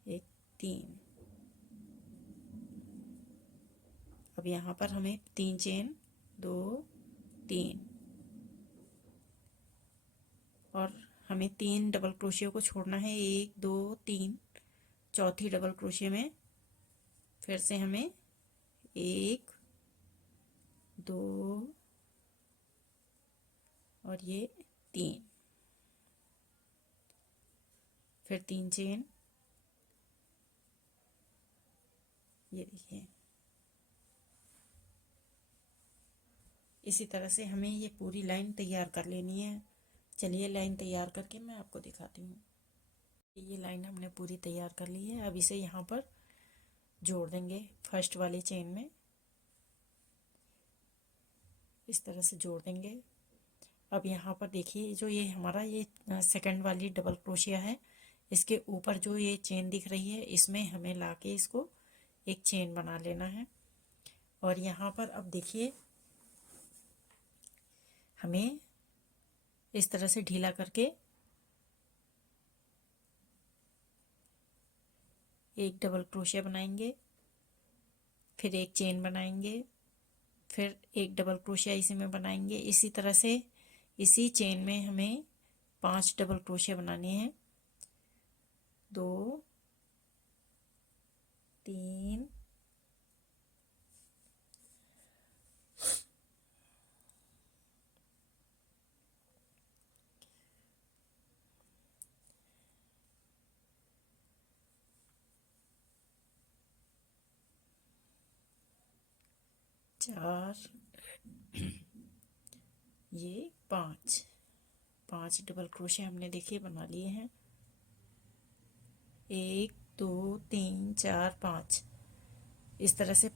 1 3। अब यहाँ पर हमें 3 चेन, 2 3, और हमें 3 डबल क्रोशिया को छोड़ना है। 1 2 3, चौथी डबल क्रोशिया में फिर से हमें 1 2, और ये 3, फिर 3 चेन, ये देखिए। इसी तरह से हमें ये पूरी लाइन तैयार कर लेनी है। चलिए लाइन तैयार करके मैं आपको दिखाती हूँ। ये लाइन हमने पूरी तैयार कर ली है। अब इसे यहाँ पर जोड़ देंगे फर्स्ट वाले चेन में, इस तरह से जोड़ देंगे। अब यहाँ पर देखिए जो ये हमारा ये सेकंड वाली डबल क्रोशिया है इसके ऊपर जो ये चेन दिख रही है इसमें हमें लाके इसको एक चेन बना लेना है। और यहाँ पर अब देखिए हमें इस तरह से ढीला करके एक डबल क्रोशिया बनाएंगे, फिर एक चेन बनाएंगे, फिर एक डबल क्रोशिया इसी में बनाएंगे। इसी तरह से इसी चेन में हमें 5 डबल क्रोशिया बनाने हैं। 2 3 4, ये 5 डबल क्रोशिया हमने देखिए बना लिए हैं। 1 2 3 4 5 इस तरह से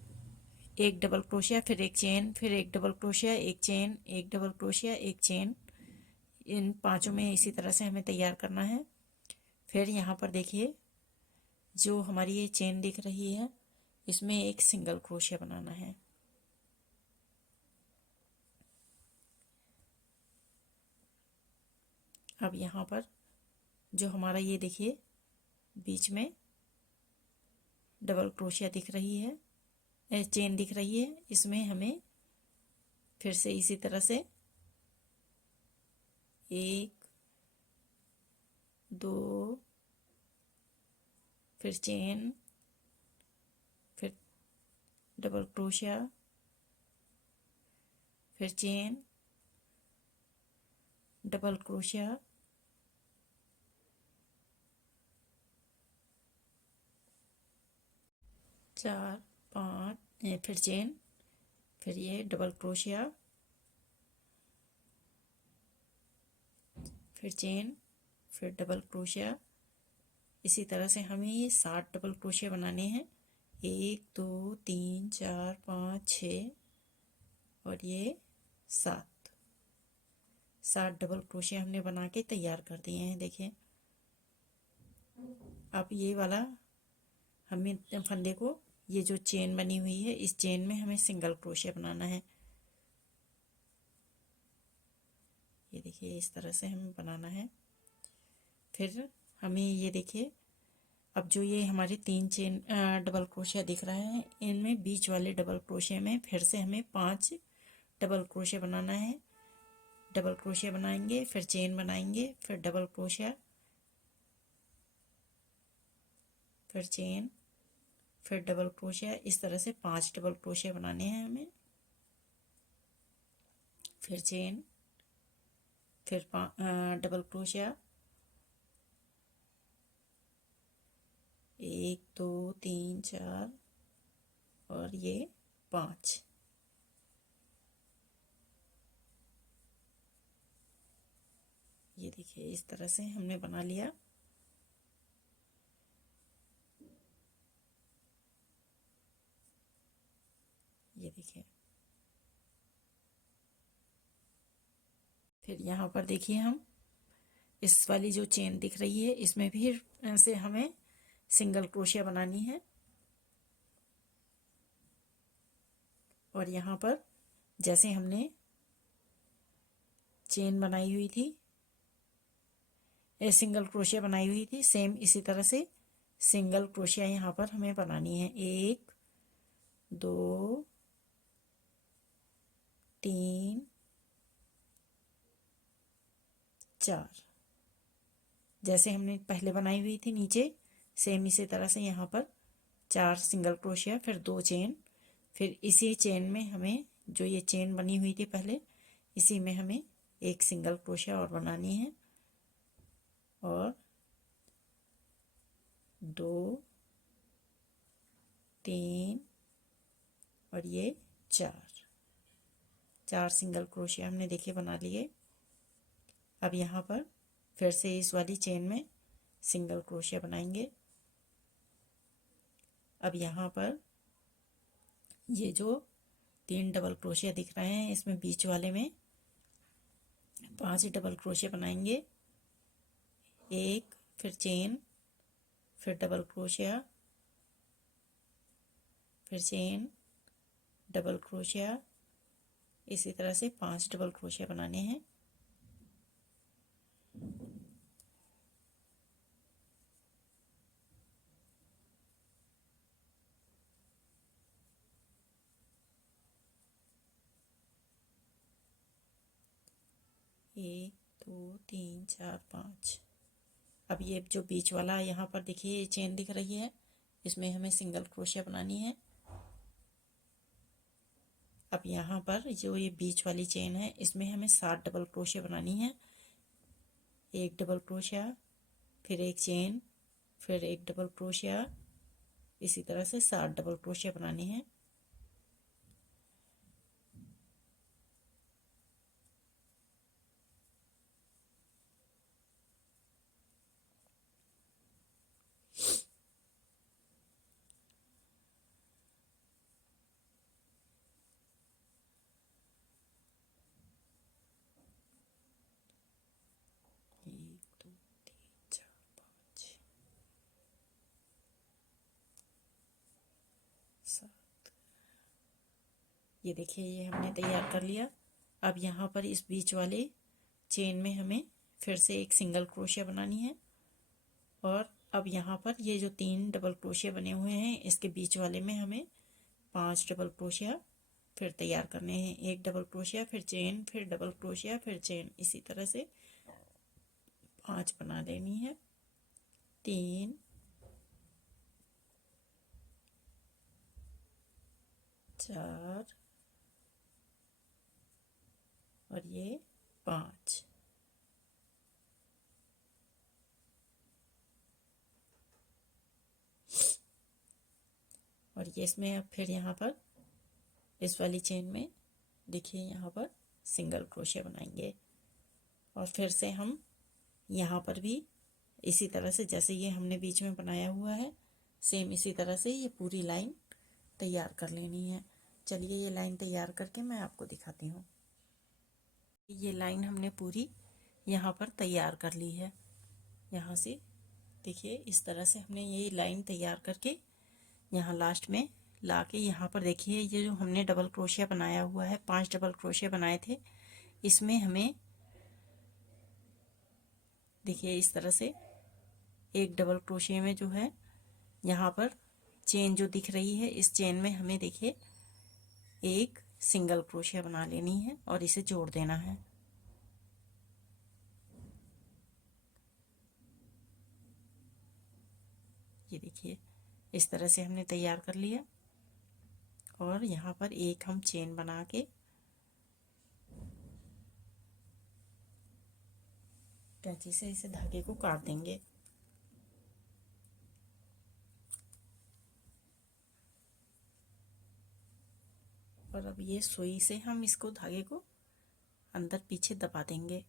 एक डबल क्रोशिया, फिर एक चेन, फिर एक डबल क्रोशिया, एक चेन, एक डबल क्रोशिया, एक चेन, इन पांचों में इसी तरह से हमें तैयार करना है। फिर यहाँ पर देखिए जो हमारी ये चेन दिख रही है इसमें एक सिंगल क्रोशिया बनाना है। अब यहाँ पर जो हमारा ये देखिए बीच में डबल क्रोशिया दिख रही है, चेन दिख रही है, इसमें हमें फिर से इसी तरह से 1 2 फिर चेन, फिर डबल क्रोशिया, फिर चेन, डबल क्रोशिया, चार 5, फिर चेन, फिर ये डबल क्रोशिया, फिर चेन, फिर डबल क्रोशिया। इसी तरह से हमें ये 7 डबल क्रोशिया बनाने हैं। 1 2 3 4 5 6 और ये 7 डबल क्रोशिया हमने बना के तैयार कर दिए हैं। देखिए अब ये वाला हमें फंदे को, ये जो चेन बनी हुई है इस चेन में हमें सिंगल क्रोशिया बनाना है। ये देखिए इस तरह से हमें बनाना है। फिर हमें ये देखिए अब जो ये हमारे 3 चेन डबल क्रोशिया दिख रहा है इनमें बीच वाले डबल क्रोशिया में फिर से हमें 5 डबल क्रोशिया बनाना है। डबल क्रोशिया बनाएंगे, फिर चेन बनाएंगे, फिर डबल क्रोशिया, फिर चेन, फिर डबल क्रोशिया। इस तरह से 5 डबल क्रोशिया बनाने हैं हमें। फिर चेन, फिर डबल क्रोशिया, 1 2 3 4 और ये 5। ये देखिए इस तरह से हमने बना लिया। ये देखिए फिर यहाँ पर देखिए हम इस वाली जो चेन दिख रही है इसमें भी से हमें सिंगल क्रोशिया बनानी है। और यहाँ पर जैसे हमने चेन बनाई हुई थी, सिंगल क्रोशिया बनाई हुई थी, सेम इसी तरह से सिंगल क्रोशिया यहाँ पर हमें बनानी है। 1 2 3 4 जैसे हमने पहले बनाई हुई थी नीचे, सेम इसी तरह से यहाँ पर 4 सिंगल क्रोशिया, फिर 2 चेन, फिर इसी चेन में हमें जो ये चेन बनी हुई थी पहले इसी में हमें एक सिंगल क्रोशिया और बनानी है। और 2 3 और ये 4 सिंगल क्रोशिया हमने देखिए बना लिए। अब यहाँ पर फिर से इस वाली चेन में सिंगल क्रोशिया बनाएंगे। अब यहाँ पर ये जो 3 डबल क्रोशिया दिख रहे हैं इसमें बीच वाले में 5 डबल क्रोशिया बनाएंगे। 1, फिर चेन, फिर डबल क्रोशिया, फिर चेन, डबल क्रोशिया। इसी तरह से 5 डबल क्रोशिया बनाने हैं। एक 2 3 4 5। अब ये जो बीच वाला यहाँ पर देखिए चेन दिख रही है इसमें हमें सिंगल क्रोशिया बनानी है। अब यहाँ पर जो ये बीच वाली चेन है इसमें हमें 7 डबल क्रोशिया बनानी है। 1 डबल क्रोशिया, फिर एक चेन, फिर एक डबल क्रोशिया। इसी तरह से 7 डबल क्रोशिया बनानी है। ये देखिए ये हमने तैयार कर लिया। अब यहाँ पर इस बीच वाले चेन में हमें फिर से एक सिंगल क्रोशिया बनानी है और अब यहाँ पर ये जो 3 डबल क्रोशिया बने हुए हैं इसके बीच वाले में हमें 5 डबल क्रोशिया फिर तैयार करने हैं। एक डबल क्रोशिया फिर चेन फिर डबल क्रोशिया फिर चेन, इसी तरह से 5 बना लेनी है। 3 4 और ये 5। और ये इसमें अब फिर यहाँ पर इस वाली चेन में देखिए यहाँ पर सिंगल क्रोशिया बनाएंगे और फिर से हम यहाँ पर भी इसी तरह से जैसे ये हमने बीच में बनाया हुआ है सेम इसी तरह से ये पूरी लाइन तैयार कर लेनी है। चलिए ये लाइन तैयार करके मैं आपको दिखाती हूँ। ये लाइन हमने पूरी यहाँ पर तैयार कर ली है। यहाँ से देखिए इस तरह से हमने ये लाइन तैयार करके यहाँ लास्ट में ला के यहाँ पर देखिए ये जो हमने डबल क्रोशिया बनाया हुआ है 5 डबल क्रोशिया बनाए थे, इसमें हमें देखिए इस तरह से एक डबल क्रोशिया में जो है यहाँ पर चेन जो दिख रही है इस चेन में हमें देखिए एक सिंगल क्रोशिया बना लेनी है और इसे जोड़ देना है। ये देखिए इस तरह से हमने तैयार कर लिया और यहाँ पर एक हम चेन बना के कैंची से इसे धागे को काट देंगे। और अब ये सुई से हम इसको धागे को अंदर पीछे दबा देंगे।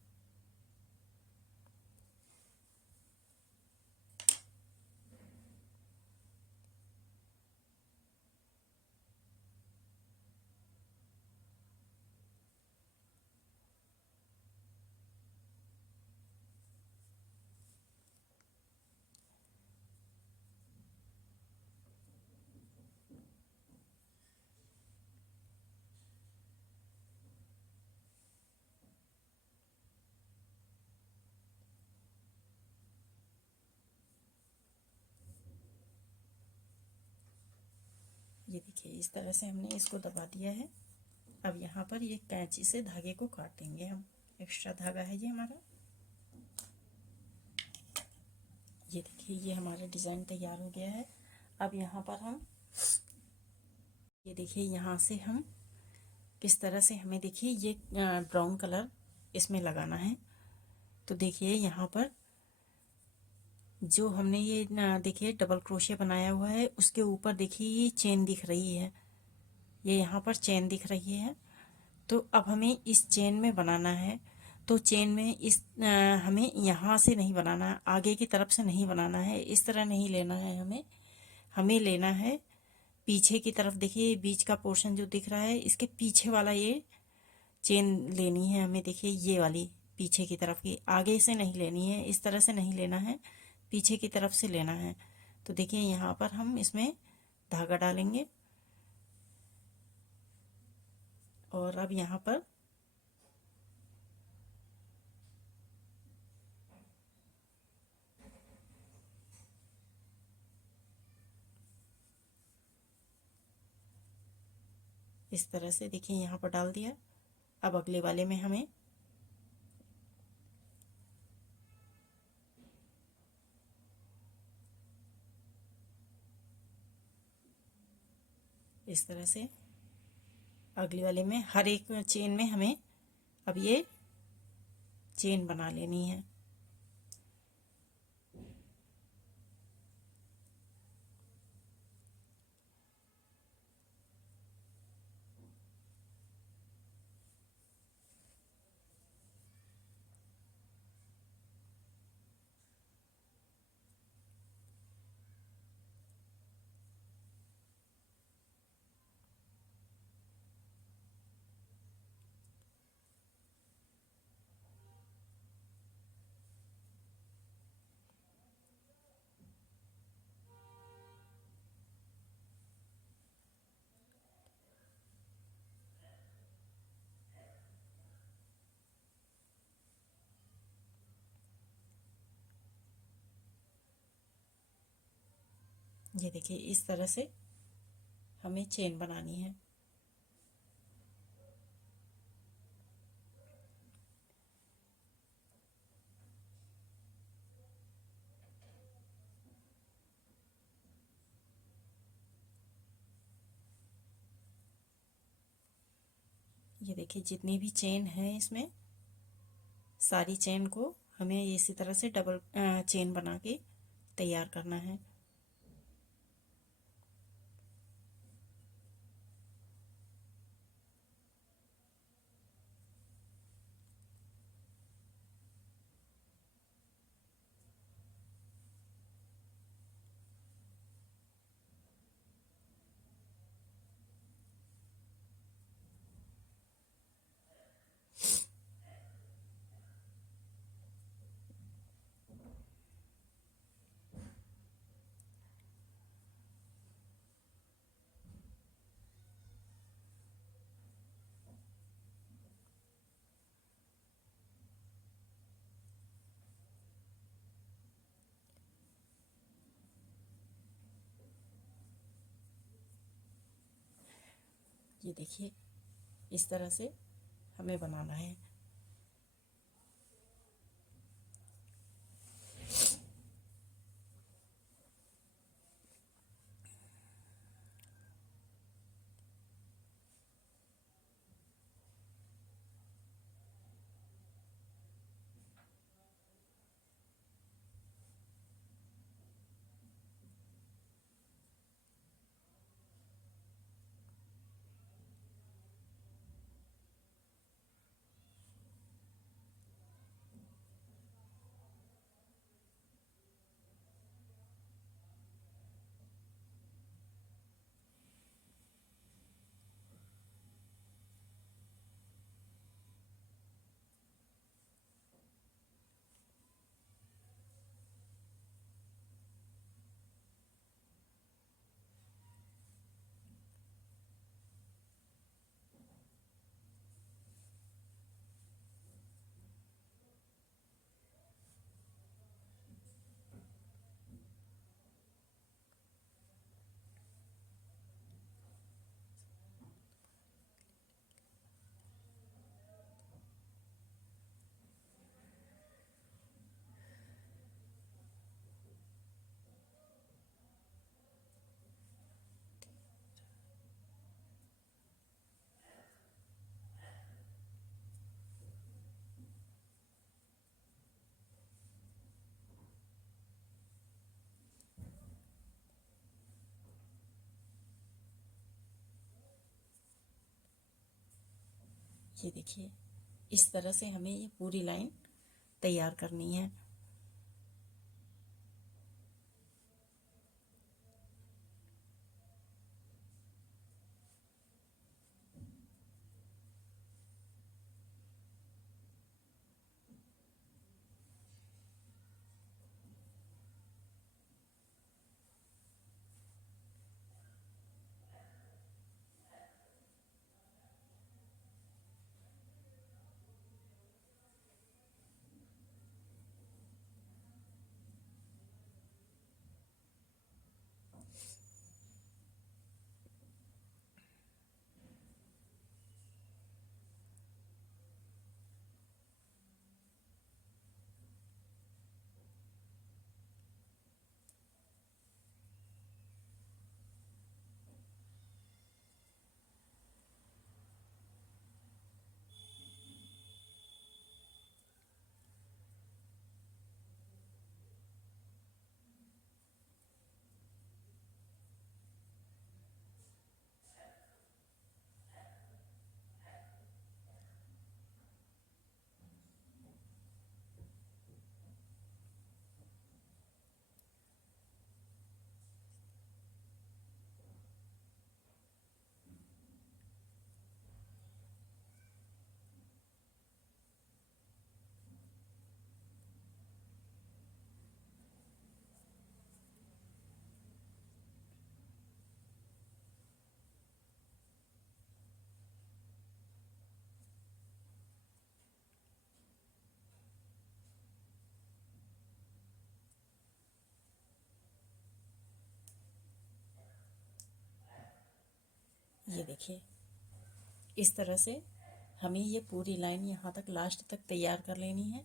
ये देखिए इस तरह से हमने इसको दबा दिया है। अब यहाँ पर ये कैंची से धागे को काट देंगे हम। एक्स्ट्रा धागा है ये हमारा। ये देखिए ये हमारा डिज़ाइन तैयार हो गया है। अब यहाँ पर हम ये देखिए यहाँ से हम किस तरह से हमें देखिए ये ब्राउन कलर इसमें लगाना है। तो देखिए यहाँ पर जो हमने ये देखिए डबल क्रोशिया बनाया हुआ है उसके ऊपर देखिए ये चेन दिख रही है, ये यहाँ पर चेन दिख रही है। तो अब हमें इस चेन में बनाना है। तो चेन में इस हमें यहाँ से नहीं बनाना, आगे की तरफ से नहीं बनाना है, इस तरह नहीं लेना है हमें। हमें लेना है पीछे की तरफ। देखिए बीच का पोर्शन जो दिख रहा है इसके पीछे वाला ये चेन लेनी है हमें। देखिए ये वाली पीछे की तरफ की, आगे से नहीं लेनी है, इस तरह से नहीं लेना है, पीछे की तरफ से लेना है। तो देखिए यहाँ पर हम इसमें धागा डालेंगे और अब यहाँ पर इस तरह से देखिए यहाँ पर डाल दिया। अब अगले वाले में हमें इस तरह से अगले वाले में हर एक चेन में हमें अब ये चेन बना लेनी है। ये देखिए इस तरह से हमें चेन बनानी है। ये देखिए जितनी भी चेन है इसमें, सारी चेन को हमें इसी तरह से डबल चेन बना के तैयार करना है। ये देखिए इस तरह से हमें बनाना है। ये देखिए इस तरह से हमें ये पूरी लाइन तैयार करनी है। ये देखिए, इस तरह से हमें ये पूरी लाइन यहाँ तक लास्ट तक तैयार कर लेनी है।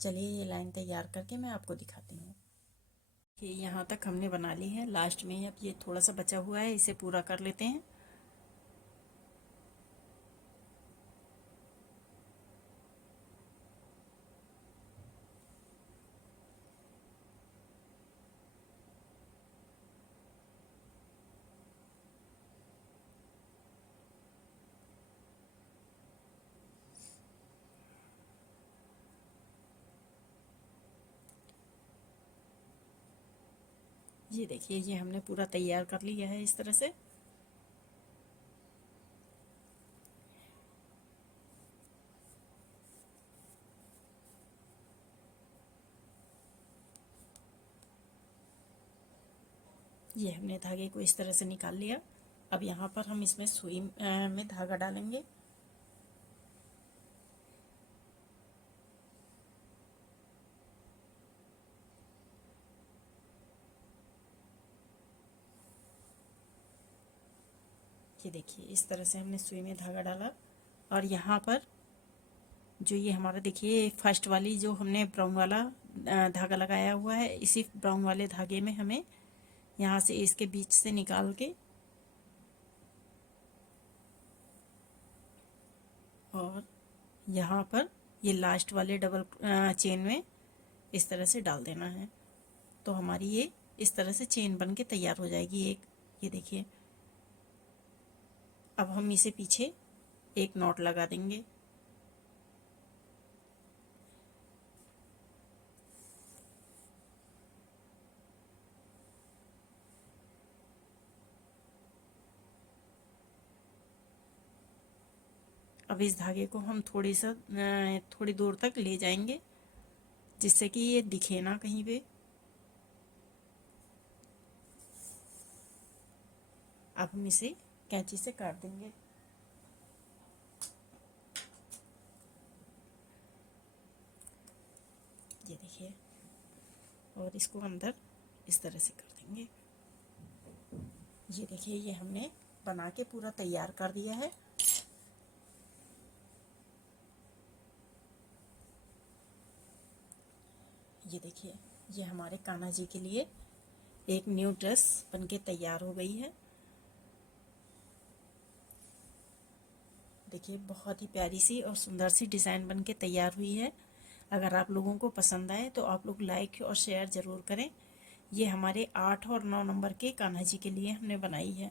चलिए ये लाइन तैयार करके मैं आपको दिखाती हूँ कि यहाँ तक हमने बना ली है। लास्ट में अब ये थोड़ा सा बचा हुआ है, इसे पूरा कर लेते हैं। ये देखिए, ये हमने पूरा तैयार कर लिया है इस तरह से। ये हमने धागे को इस तरह से निकाल लिया। अब यहाँ पर हम इसमें सुई में धागा डालेंगे। ये देखिए, इस तरह से हमने सुई में धागा डाला और यहाँ पर जो ये हमारा देखिए फर्स्ट वाली जो हमने ब्राउन वाला धागा लगाया हुआ है, इसी ब्राउन वाले धागे में हमें यहाँ से इसके बीच से निकाल के और यहाँ पर ये लास्ट वाले डबल चेन में इस तरह से डाल देना है। तो हमारी ये इस तरह से चेन बन के तैयार हो जाएगी एक। ये देखिए, अब हम इसे पीछे एक नॉट लगा देंगे। अब इस धागे को हम थोड़ी दूर तक ले जाएंगे जिससे कि ये दिखे ना कहीं पे। अब हम इसे कैंची से काट देंगे। ये देखिए, और इसको अंदर इस तरह से कर देंगे। ये देखिए, ये हमने बना के पूरा तैयार कर दिया है। ये देखिए, ये हमारे कान्हा जी के लिए एक न्यू ड्रेस बनके तैयार हो गई है। देखिए, बहुत ही प्यारी सी और सुंदर सी डिज़ाइन बनके तैयार हुई है। अगर आप लोगों को पसंद आए तो आप लोग लाइक और शेयर ज़रूर करें। ये हमारे 8 और 9 नंबर के कान्हा जी के लिए हमने बनाई है।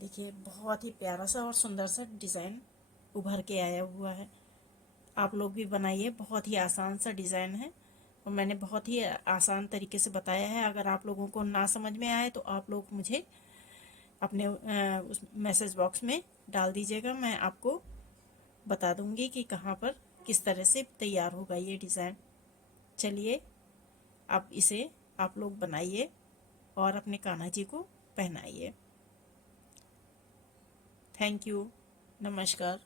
देखिए, बहुत ही प्यारा सा और सुंदर सा डिज़ाइन उभर के आया हुआ है। आप लोग भी बनाइए, बहुत ही आसान सा डिज़ाइन है और मैंने बहुत ही आसान तरीके से बताया है। अगर आप लोगों को ना समझ में आए तो आप लोग मुझे अपने उस मैसेज बॉक्स में डाल दीजिएगा। मैं आपको बता दूंगी कि कहाँ पर किस तरह से तैयार होगा ये डिज़ाइन। चलिए, अब इसे आप लोग बनाइए और अपने कान्हा जी को पहनाइए। Thank you. नमस्कार।